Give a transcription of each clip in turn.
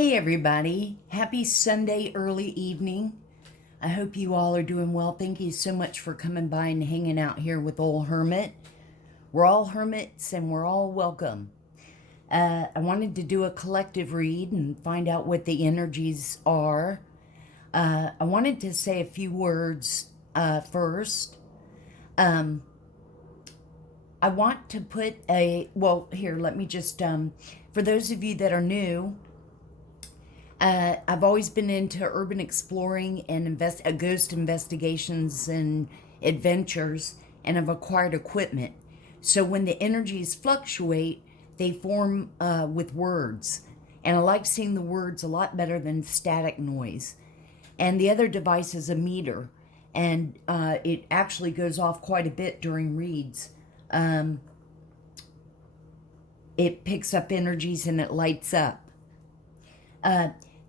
Hey everybody, happy Sunday early evening. I hope you all are doing well. Thank you so much for coming by and hanging out here with old Hermit. We're all hermits and we're all welcome. I wanted to do a collective read and find out what the energies are. I wanted to say a few words first. I want to put let me just, for those of you that are new, I've always been into urban exploring and ghost investigations and adventures, and I've acquired equipment. So when the energies fluctuate, they form with words. And I like seeing the words a lot better than static noise. And the other device is a meter, and it actually goes off quite a bit during reads. It picks up energies and it lights up.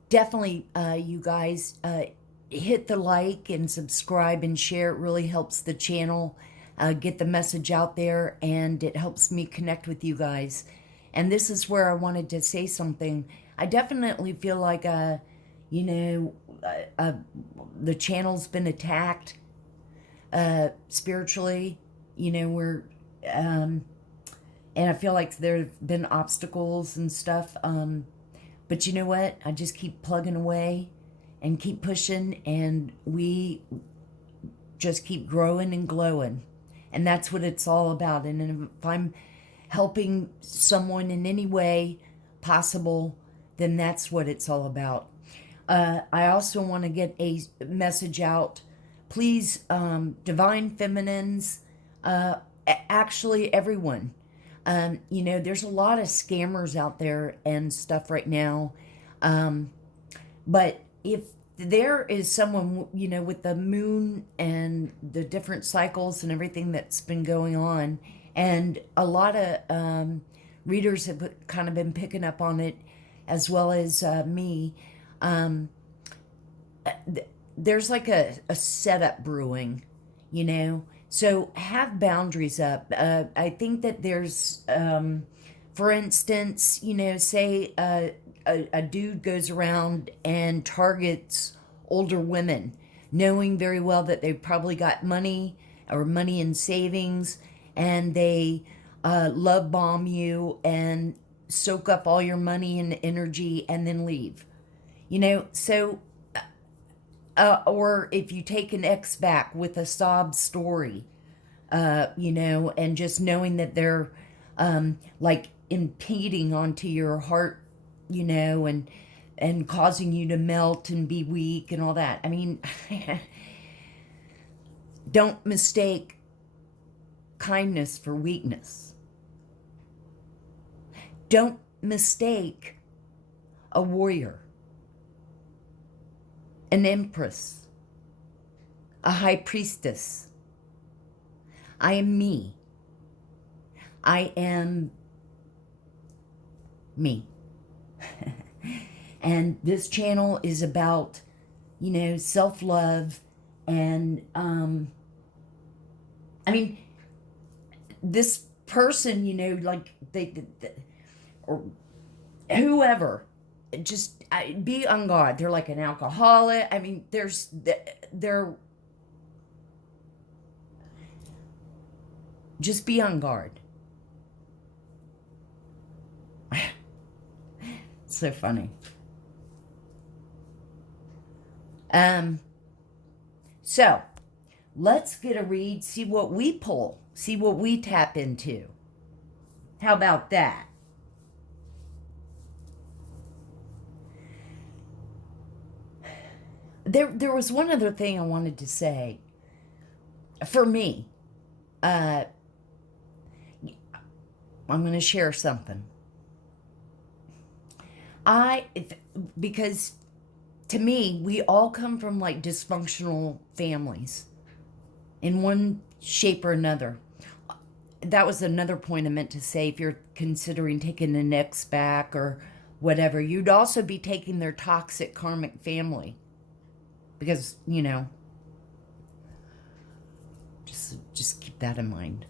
Definitely, you guys, hit the like and subscribe and share. It really helps the channel get the message out there, and it helps me connect with you guys. And this is where I wanted to say something. I definitely feel like, the channel's been attacked spiritually. And I feel like there have been obstacles and stuff. But you know what? I just keep plugging away and keep pushing, and we just keep growing and glowing. And that's what it's all about. And if I'm helping someone in any way possible, then that's what it's all about. I also want to get a message out. Please, divine feminines, actually everyone. There's a lot of scammers out there and stuff right now. But if there is someone, with the moon and the different cycles and everything that's been going on, and a lot of readers have kind of been picking up on it, as well as me, there's like a setup brewing, So have boundaries up. I think that there's, for instance, say a dude goes around and targets older women, knowing very well that they've probably got money or money in savings, and they love bomb you and soak up all your money and energy and then leave. So or if you take an ex back with a sob story, and just knowing that they're like impeding onto your heart, and causing you to melt and be weak and all that. I mean, don't mistake kindness for weakness. Don't mistake a warrior, an empress, a high priestess. I am me. I am me. And this channel is about, self-love. And, this person, like or whoever, just be on guard. They're like an alcoholic. I mean, they're just be on guard. So funny. So let's get a read, see what we pull, see what we tap into. How about that? There was one other thing I wanted to say. For me, I'm going to share something. Because to me, we all come from like dysfunctional families in one shape or another. That was another point I meant to say. If you're considering taking an ex back or whatever, you'd also be taking their toxic karmic family. Because, just keep that in mind.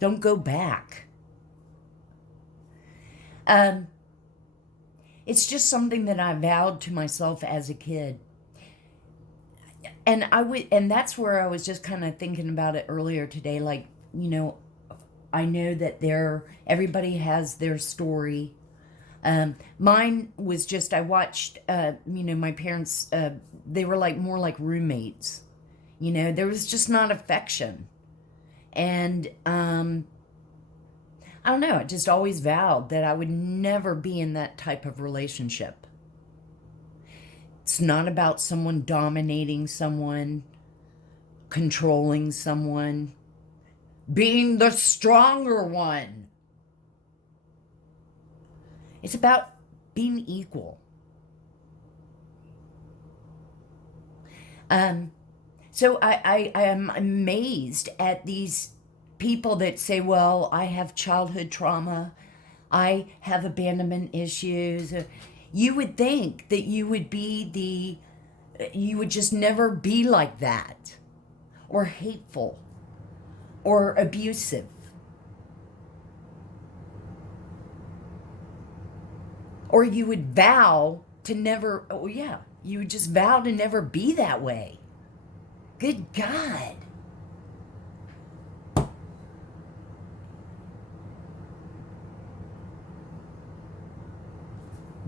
Don't go back. It's just something that I vowed to myself as a kid. And that's where I was just kind of thinking about it earlier today. Like, I know that everybody has their story. Mine was just, I watched, my parents, they were like more like roommates. There was just not affection. And, I don't know, I just always vowed that I would never be in that type of relationship. It's not about someone dominating someone, controlling someone, being the stronger one. It's about being equal. So I am amazed at these people that say, well, I have childhood trauma, I have abandonment issues. You would think that you would just never be like that, or hateful, or abusive. Or you would vow to never, you would just vow to never be that way. Good God.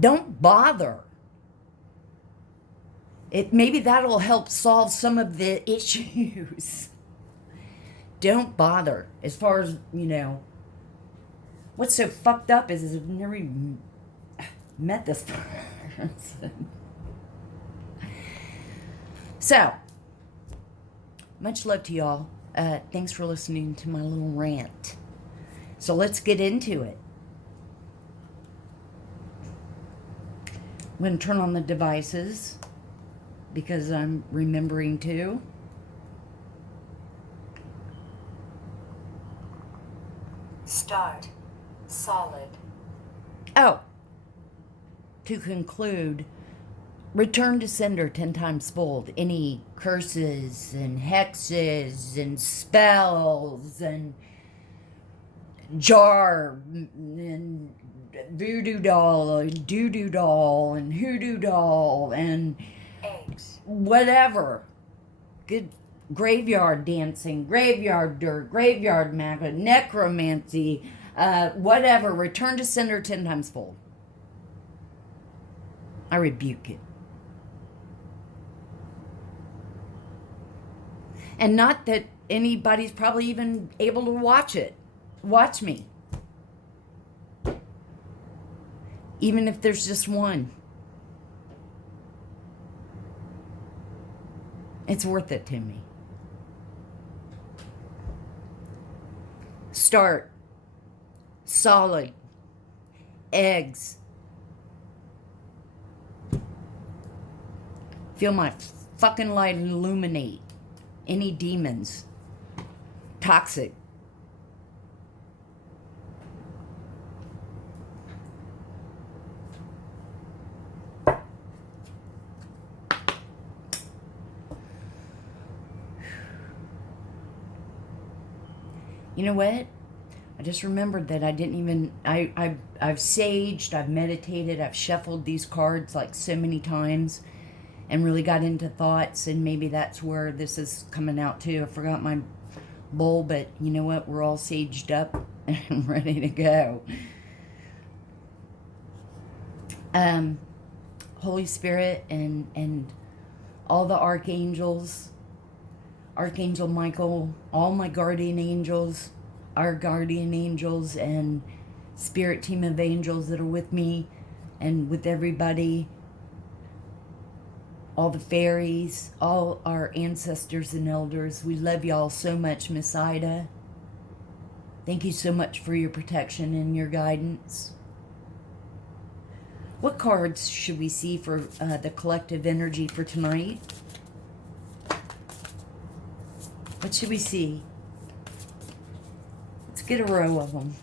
Don't bother. Maybe that'll help solve some of the issues. Don't bother. As far as, what's so fucked up is I've never even met this person. So, much love to y'all. Thanks for listening to my little rant. So let's get into it. I'm going to turn on the devices because I'm remembering to. Start. Solid. Oh, to conclude, return to sender 10 times fold. Any curses and hexes and spells and jar and voodoo doll and doo-doo doll and hoodoo doll and Eggs. whatever. Good graveyard dancing, graveyard dirt, graveyard magic, necromancy, whatever. Return to sender 10 times fold. I rebuke it. And not that anybody's probably even able to watch it. Watch me. Even if there's just one. It's worth it to me. Start. Solid. Eggs. Feel my fucking light illuminate any demons. Toxic. You know what? I just remembered that I didn't even, I've saged, I've meditated, I've shuffled these cards like so many times and really got into thoughts, and maybe that's where this is coming out too. I forgot my bowl, but you know what? We're all saged up and ready to go. Holy Spirit and all the archangels, Archangel Michael, all my guardian angels, our guardian angels, and spirit team of angels that are with me and with everybody, all the fairies, all our ancestors and elders. We love y'all so much, Miss Ida. Thank you so much for your protection and your guidance. What cards should we see for the collective energy for tonight? What should we see? Let's get a row of them.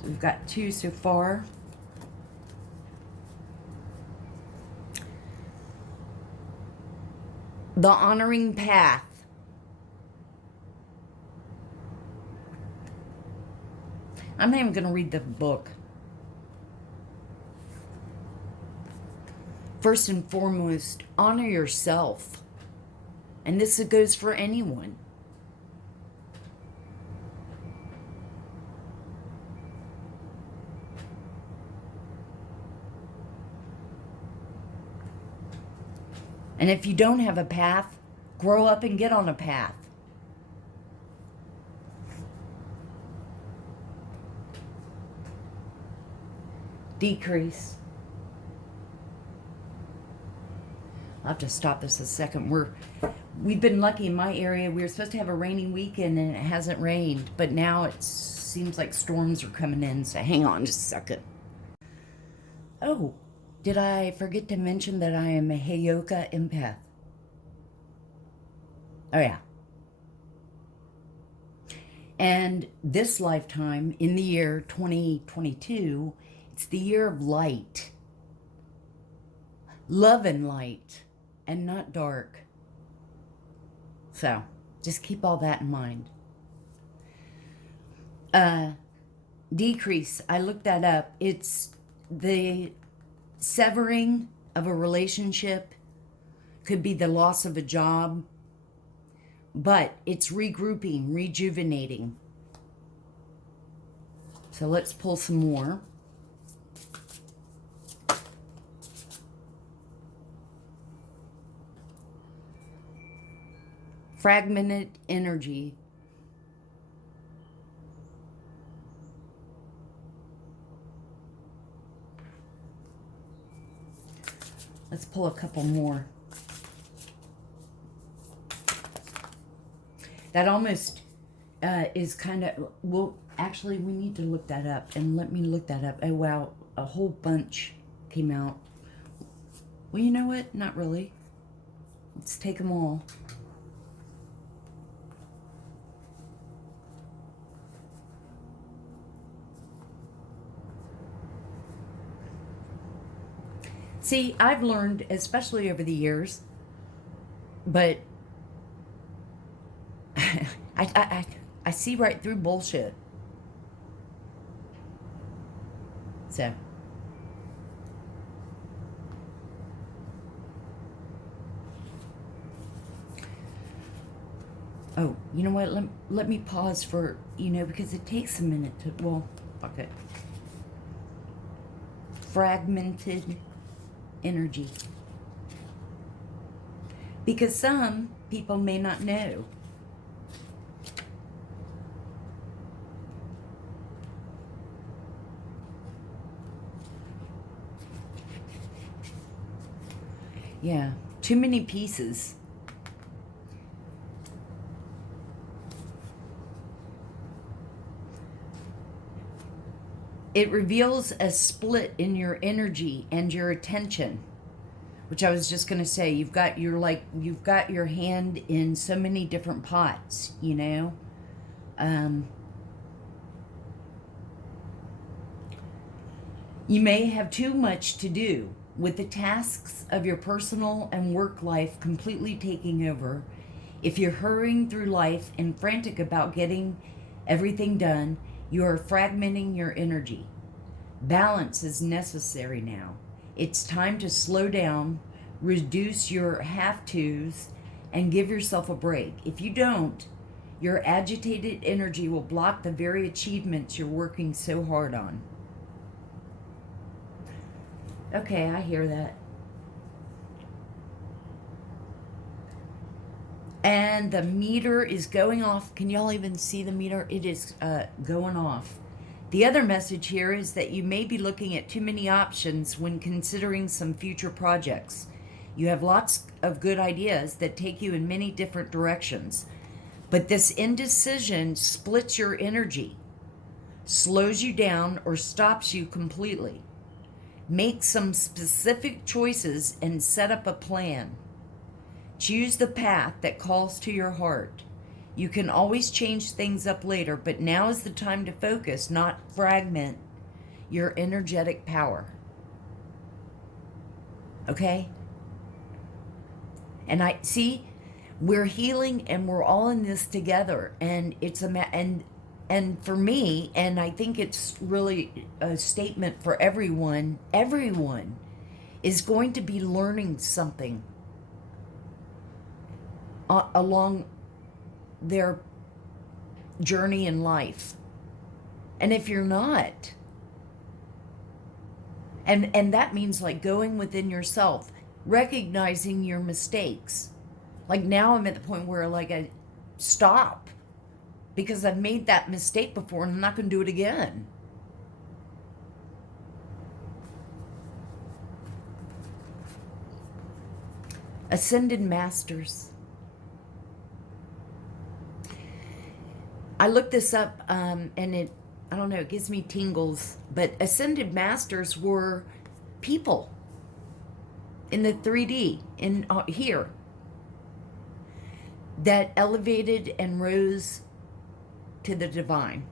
So we've got 2 so far. The Honoring Path. I'm not even going to read the book. First and foremost, honor yourself. And this goes for anyone. And if you don't have a path, grow up and get on a path. Decrease. I'll have to stop this a second. We've been lucky in my area. We were supposed to have a rainy weekend and it hasn't rained, but now it seems like storms are coming in. So hang on just a second. Oh, did I forget to mention that I am a Heyoka empath? Oh yeah. And this lifetime, in the year 2022, it's the year of light. Love and light, and not dark. So, just keep all that in mind. Decrease, I looked that up. It's the severing of a relationship, could be the loss of a job, but it's regrouping, rejuvenating. So let's pull some more. Fragmented energy. Let's pull a couple more. That almost is kind of, well, actually, we need to look that up. And let me look that up. Oh, wow, a whole bunch came out. Well, you know what? Not really. Let's take them all. See, I've learned, especially over the years, but I see right through bullshit. So. Oh, you know what? Let me pause for, because it takes a minute to, well, fuck it. Fragmented energy. Because some people may not know. Yeah, too many pieces. It reveals a split in your energy and your attention, which I was just going to say, you've got your hand in so many different pots, You may have too much to do, with the tasks of your personal and work life completely taking over. If you're hurrying through life and frantic about getting everything done, you are fragmenting your energy. Balance is necessary now. It's time to slow down, reduce your have-tos, and give yourself a break. If you don't, your agitated energy will block the very achievements you're working so hard on. Okay, I hear that. And the meter is going off. Can y'all even see the meter? It is going off. The other message here is that you may be looking at too many options when considering some future projects. You have lots of good ideas that take you in many different directions. But this indecision splits your energy, slows you down, or stops you completely. Make some specific choices and set up a plan. Choose the path that calls to your heart. You can always change things up later, but now is the time to focus, not fragment your energetic power. Okay? And I see, we're healing and we're all in this together, and it's and for me, and I think it's really a statement for everyone, is going to be learning something along their journey in life. And if you're not, and that means like going within yourself, recognizing your mistakes. Like now I'm at the point where like I stop because I've made that mistake before and I'm not going to do it again. Ascended Masters. I looked this up and I don't know, it gives me tingles, but Ascended Masters were people in the 3D, in here, that elevated and rose to the divine.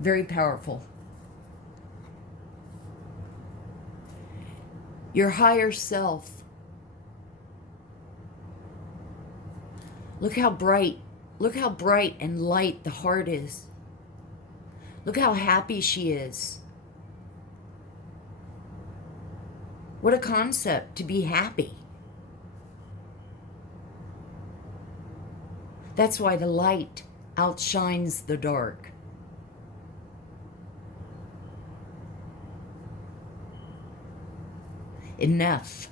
Very powerful. Your higher self. Look how bright and light the heart is. Look how happy she is. What a concept, to be happy. That's why the light outshines the dark. Enough.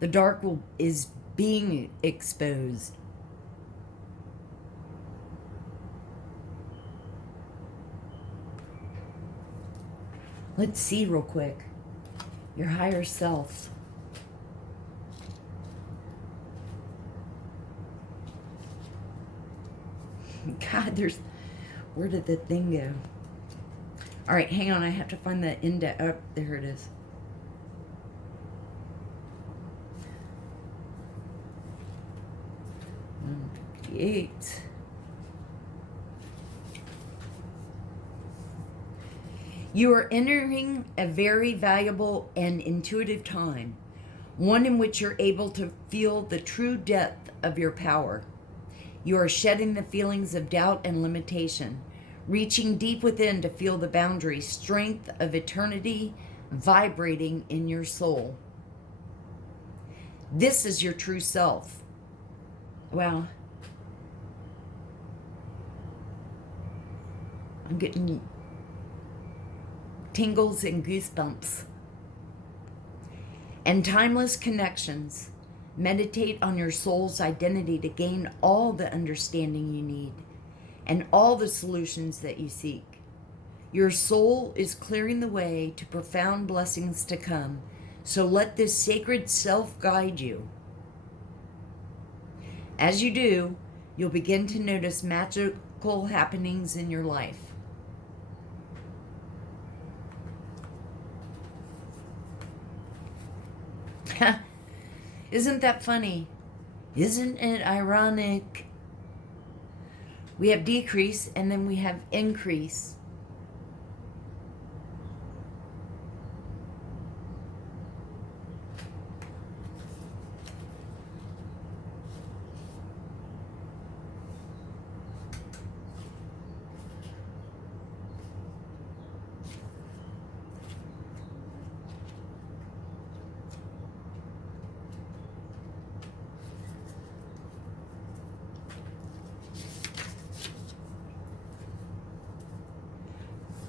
The dark is being exposed. Let's see real quick. Your higher self. God, where did the thing go? All right, hang on. I have to find the index. Oh, there it is. Eight. You are entering a very valuable and intuitive time, one in which you're able to feel the true depth of your power. You are shedding the feelings of doubt and limitation, reaching deep within to feel the boundary strength of eternity vibrating in your soul. This is your true self. Wow. I'm getting tingles and goosebumps. And timeless connections. Meditate on your soul's identity to gain all the understanding you need and all the solutions that you seek. Your soul is clearing the way to profound blessings to come, so let this sacred self guide you. As you do, you'll begin to notice magical happenings in your life. Isn't that funny? Isn't it ironic? We have decrease and then we have increase.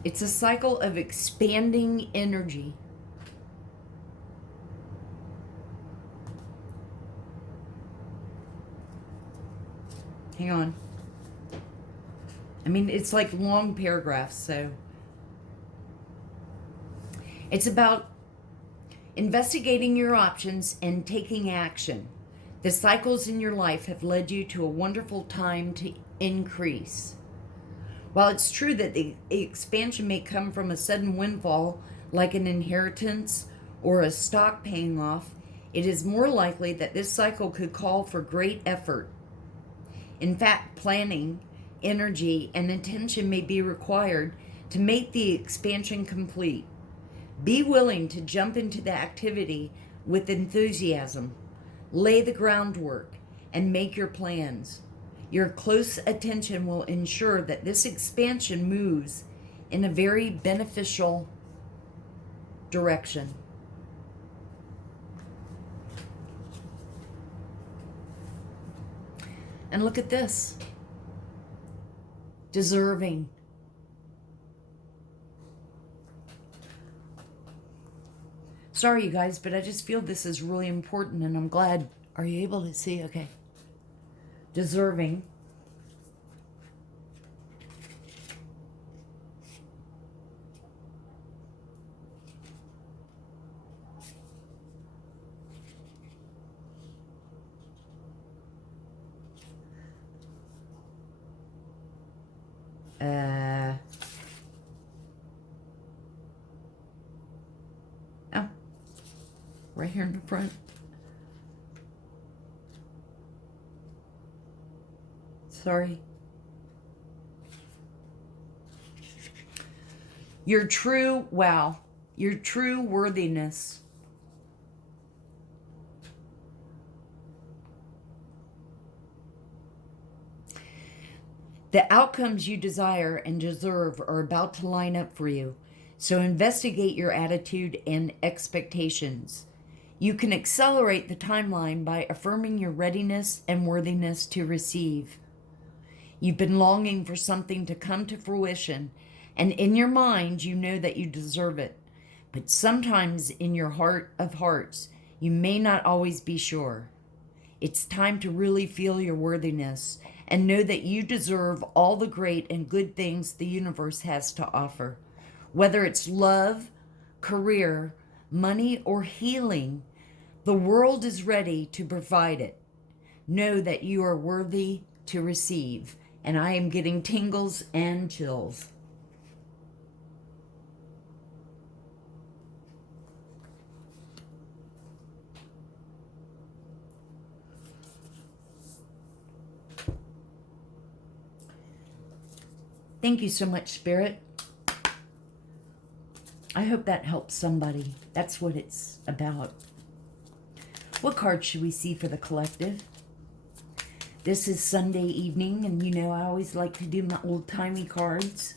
It's a cycle of expanding energy. Hang on. I mean, it's like long paragraphs, so. It's about investigating your options and taking action. The cycles in your life have led you to a wonderful time to increase. While it's true that the expansion may come from a sudden windfall, like an inheritance or a stock paying off, it is more likely that this cycle could call for great effort. In fact, planning, energy, and attention may be required to make the expansion complete. Be willing to jump into the activity with enthusiasm. Lay the groundwork and make your plans. Your close attention will ensure that this expansion moves in a very beneficial direction. And look at this. Deserving. Sorry, you guys, but I just feel this is really important, and I'm glad. Are you able to see? Okay. Deserving. Oh, right here in the front. Sorry. Your true worthiness. The outcomes you desire and deserve are about to line up for you, so investigate your attitude and expectations. You can accelerate the timeline by affirming your readiness and worthiness to receive. You've been longing for something to come to fruition, and in your mind you know that you deserve it. But sometimes in your heart of hearts, you may not always be sure. It's time to really feel your worthiness and know that you deserve all the great and good things the universe has to offer. Whether it's love, career, money, or healing, the world is ready to provide it. Know that you are worthy to receive. And I am getting tingles and chills. Thank you so much, Spirit. I hope that helps somebody. That's what it's about. What card should we see for the collective? This is Sunday evening, and you know I always like to do my old-timey cards.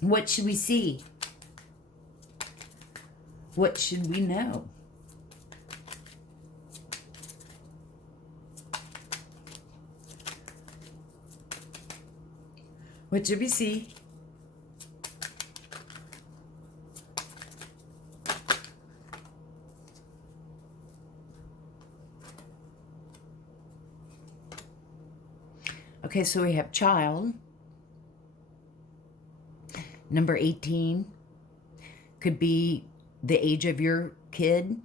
What should we see? What should we know? What should we see? Okay, so we have child. Number 18 could be the age of your kid.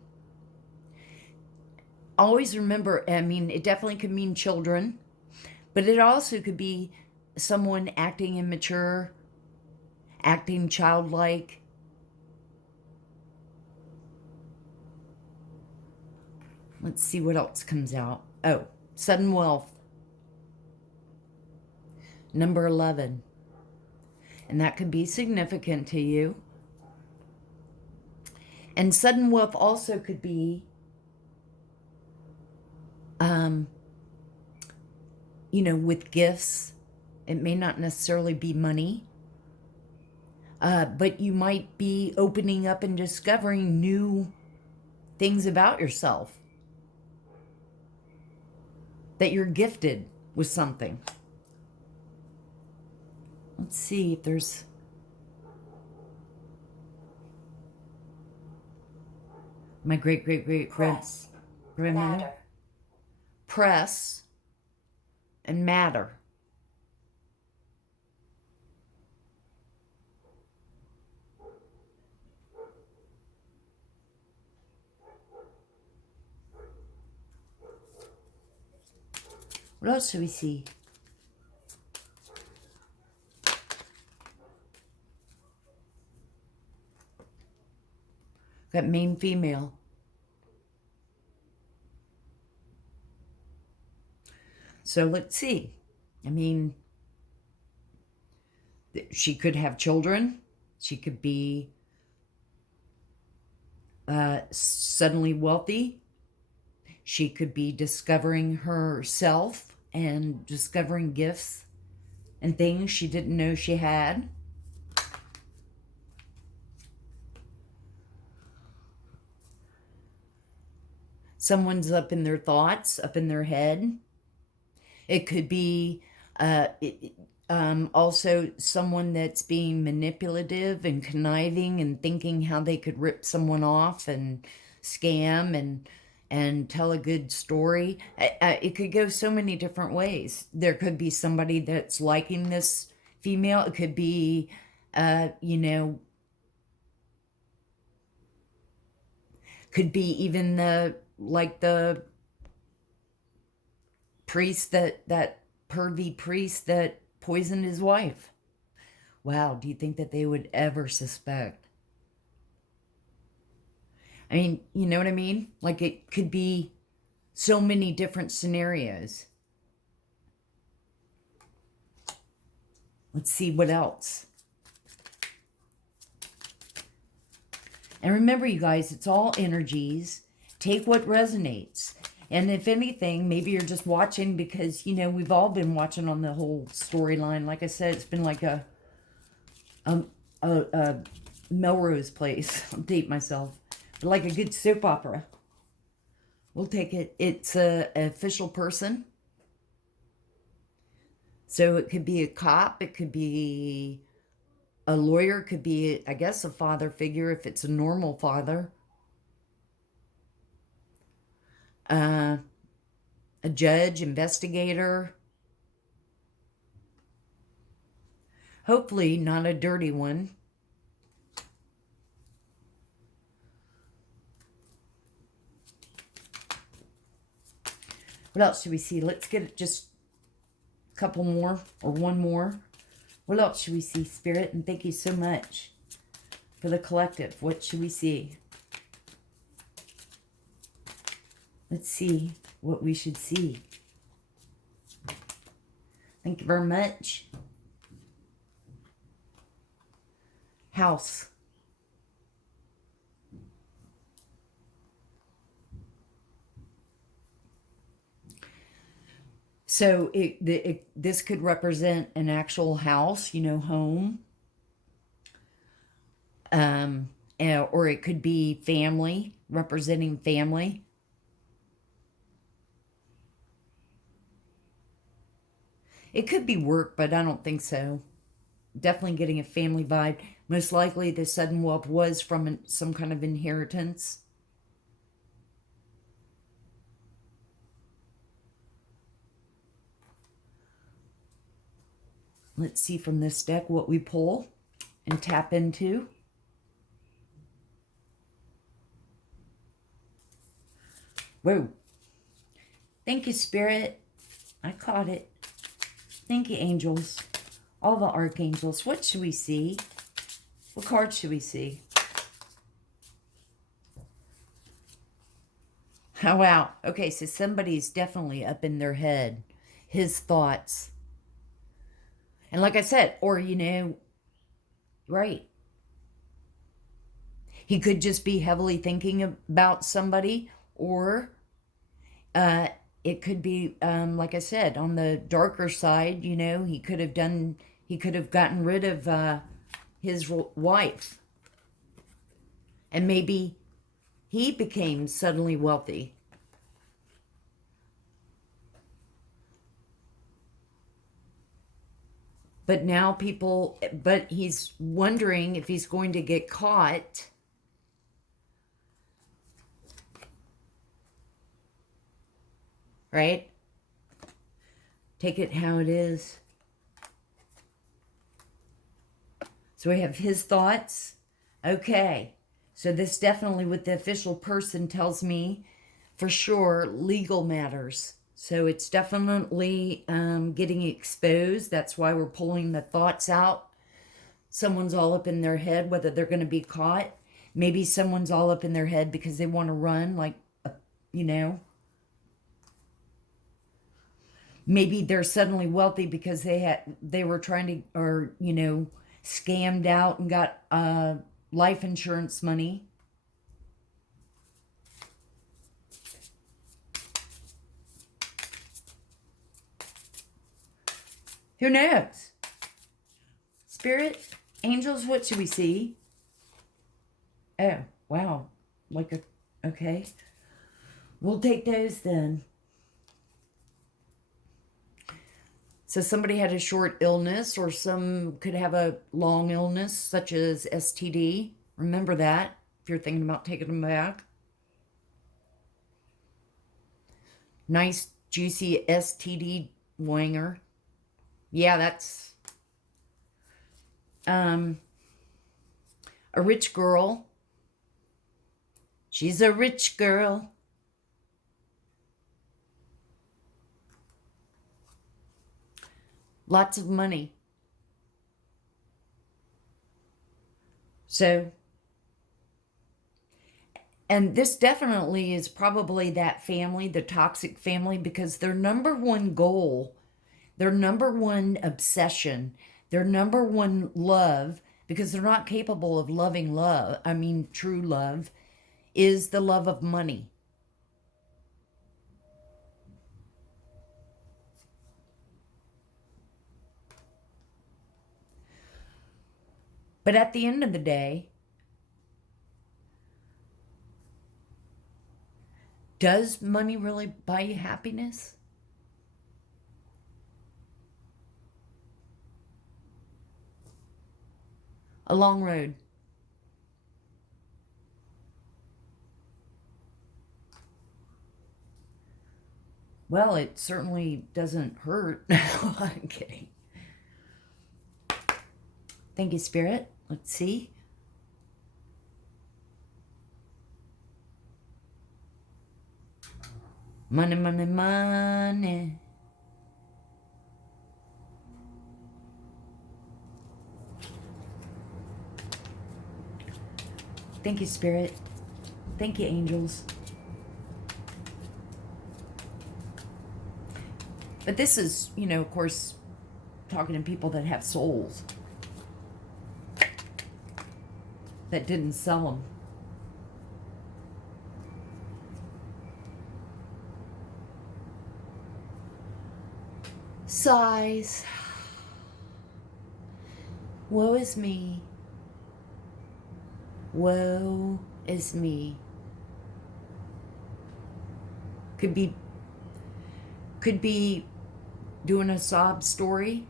Always remember, I mean, it definitely could mean children, but it also could be someone acting immature, acting childlike. Let's see what else comes out. Oh, sudden wealth. Number 11. And that could be significant to you. And sudden wealth also could be, you know, with gifts. It may not necessarily be money. But you might be opening up and discovering new things about yourself. That you're gifted with something. Let's see if there's... My Press. grandmother. Matter. Press and matter. What else do we see? Got main female. So let's see. I mean, she could have children. She could be suddenly wealthy. She could be discovering herself. and discovering gifts and things she didn't know she had. Someone's up in their thoughts, up in their head. It could be also someone that's being manipulative and conniving and thinking how they could rip someone off and scam and tell a good story. It could go so many different ways. There could be somebody that's liking this female. It could be, you know, could be even the priest, that pervy priest that poisoned his wife. Wow, do you think that they would ever suspect? I mean, you know what I mean? Like, it could be so many different scenarios. Let's see what else. And remember, you guys, it's all energies. Take what resonates. And if anything, maybe you're just watching because, you know, we've all been watching on the whole storyline. Like I said, it's been like a Melrose Place. I'll date myself. But like a good soap opera. We'll take it. It's an official person. So it could be a cop. It could be a lawyer. It could be, I guess, a father figure if it's a normal father. A judge, investigator. Hopefully not a dirty one. What else should we see? Let's get just a couple more or one more. What else should we see, Spirit? And thank you so much for the collective. What should we see? Let's see what we should see. Thank you very much. House. So this could represent an actual house, you know, home. Or it could be family, representing family. It could be work, but I don't think so. Definitely getting a family vibe. Most likely the sudden wealth was from some kind of inheritance. Let's see from this deck what we pull and tap into. Whoa. Thank you, Spirit. I caught it. Thank you, angels. All the archangels. What should we see? What card should we see? Oh, wow. Okay, so somebody's definitely up in their head. His thoughts. And like I said, or, you know, right. He could just be heavily thinking about somebody, or it could be, like I said, on the darker side, you know, he could have gotten rid of his wife. And maybe he became suddenly wealthy. But now but he's wondering if he's going to get caught. Right? Take it how it is. So we have his thoughts. Okay. So this definitely with the official person tells me for sure legal matters. So it's definitely getting exposed. That's why we're pulling the thoughts out. Someone's all up in their head, whether they're going to be caught. Maybe someone's all up in their head because they want to run, like, you know. Maybe they're suddenly wealthy because they were trying to, or, you know, scammed out and got life insurance money. Who knows? Spirit, angels, what should we see? Oh, wow. Okay. We'll take those then. So somebody had a short illness, or some could have a long illness, such as STD. Remember that if you're thinking about taking them back. Nice, juicy STD wanger. Yeah, that's a rich girl. She's a rich girl. Lots of money. So, and this definitely is probably that family, the toxic family, because their number one goal, their number one obsession, their number one love, because they're not capable of loving love, I mean true love, is the love of money. But at the end of the day, does money really buy you happiness? A long road. Well, it certainly doesn't hurt. I'm kidding. Thank you, Spirit. Let's see. Money, money, money. Thank you, Spirit. Thank you, angels. But this is, you know, of course, talking to people that have souls that didn't sell them. Sighs. Woe is me. Woe is me. Could be doing a sob story.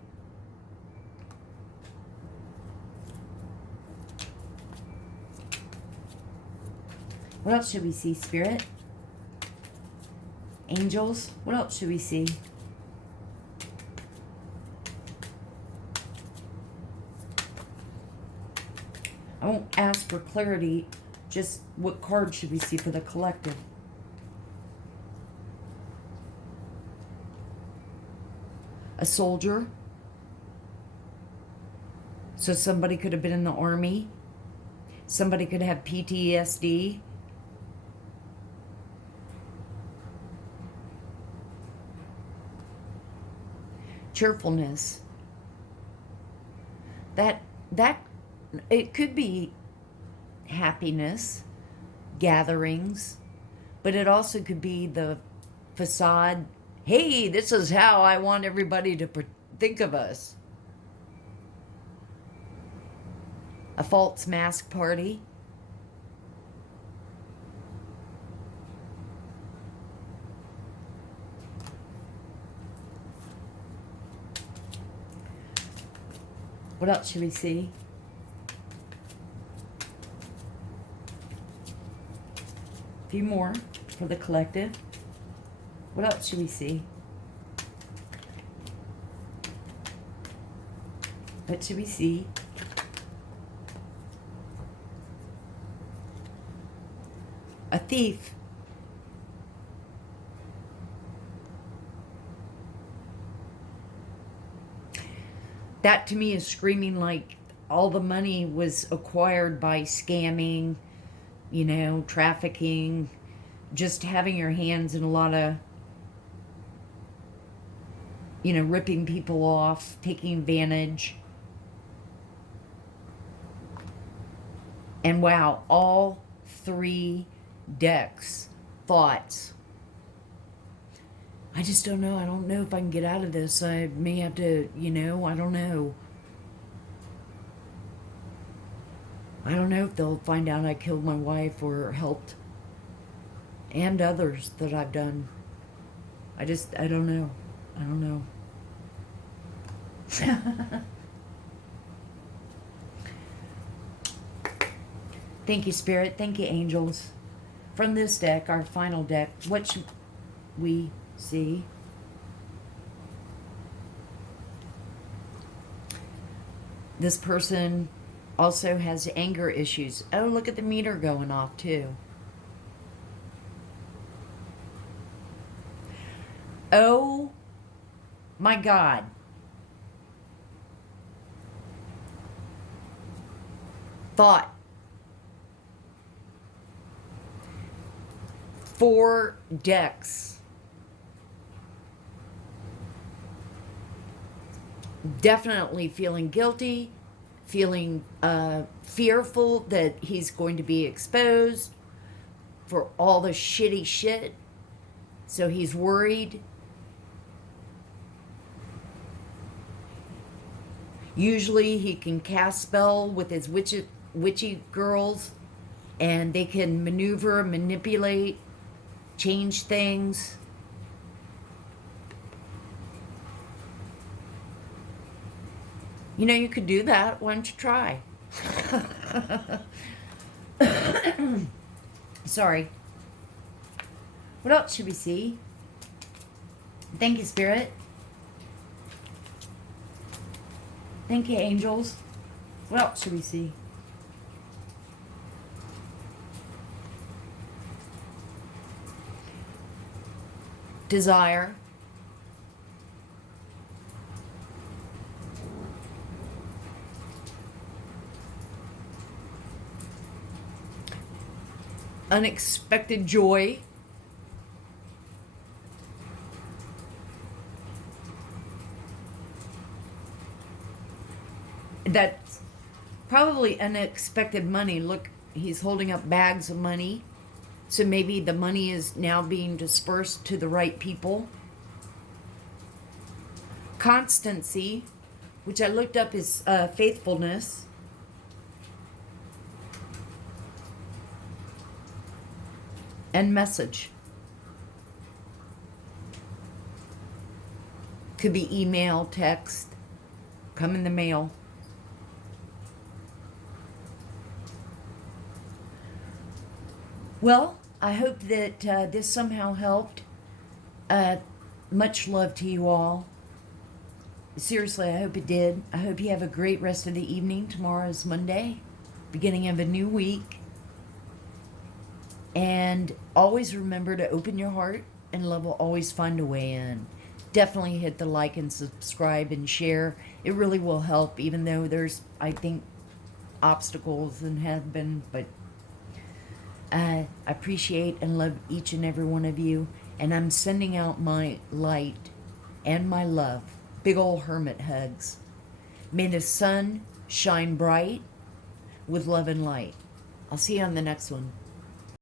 What else should we see, Spirit? Angels, what else should we see? I won't ask for clarity, just what card should we see for the collective? A soldier. So somebody could have been in the army. Somebody could have PTSD. Cheerfulness. That it could be happiness, gatherings, but it also could be the facade. Hey, this is how I want everybody to think of us. A false mask party. What else should we see? A few more for the collective. What else should we see? What should we see? A thief. That to me is screaming like all the money was acquired by scamming, you know, trafficking, just having your hands in a lot of, you know, ripping people off, taking advantage. And wow, all three decks, thoughts. I just don't know. I don't know if I can get out of this. I may have to, I don't know. I don't know if they'll find out I killed my wife or helped, and others that I've done. I don't know. I don't know. Thank you, Spirit. Thank you, angels. From this deck, our final deck, what should we see? This person also has anger issues. Oh, look at the meter going off, too. Oh, my God. Thought. 4 decks. Definitely feeling guilty, feeling fearful that he's going to be exposed for all the shitty shit. So he's worried. Usually he can cast spell with his witchy girls, and they can maneuver, manipulate, change things. You could do that. Why don't you try? Sorry. What else should we see? Thank you, Spirit. Thank you, angels. What else should we see? Desire. Unexpected joy. That's probably unexpected money. Look, he's holding up bags of money. So maybe the money is now being dispersed to the right people. Constancy, which I looked up is faithfulness. And message. Could be email, text, come in the mail. Well, I hope that this somehow helped. Much love to you all. Seriously, I hope it did. I hope you have a great rest of the evening. Tomorrow is Monday, beginning of a new week. And always remember to open your heart, and love will always find a way in. Definitely hit the like and subscribe and share. It really will help, even though there's, I think, obstacles and have been, but I appreciate and love each and every one of you. And I'm sending out my light and my love. Big old hermit hugs. May the sun shine bright with love and light. I'll see you on the next one.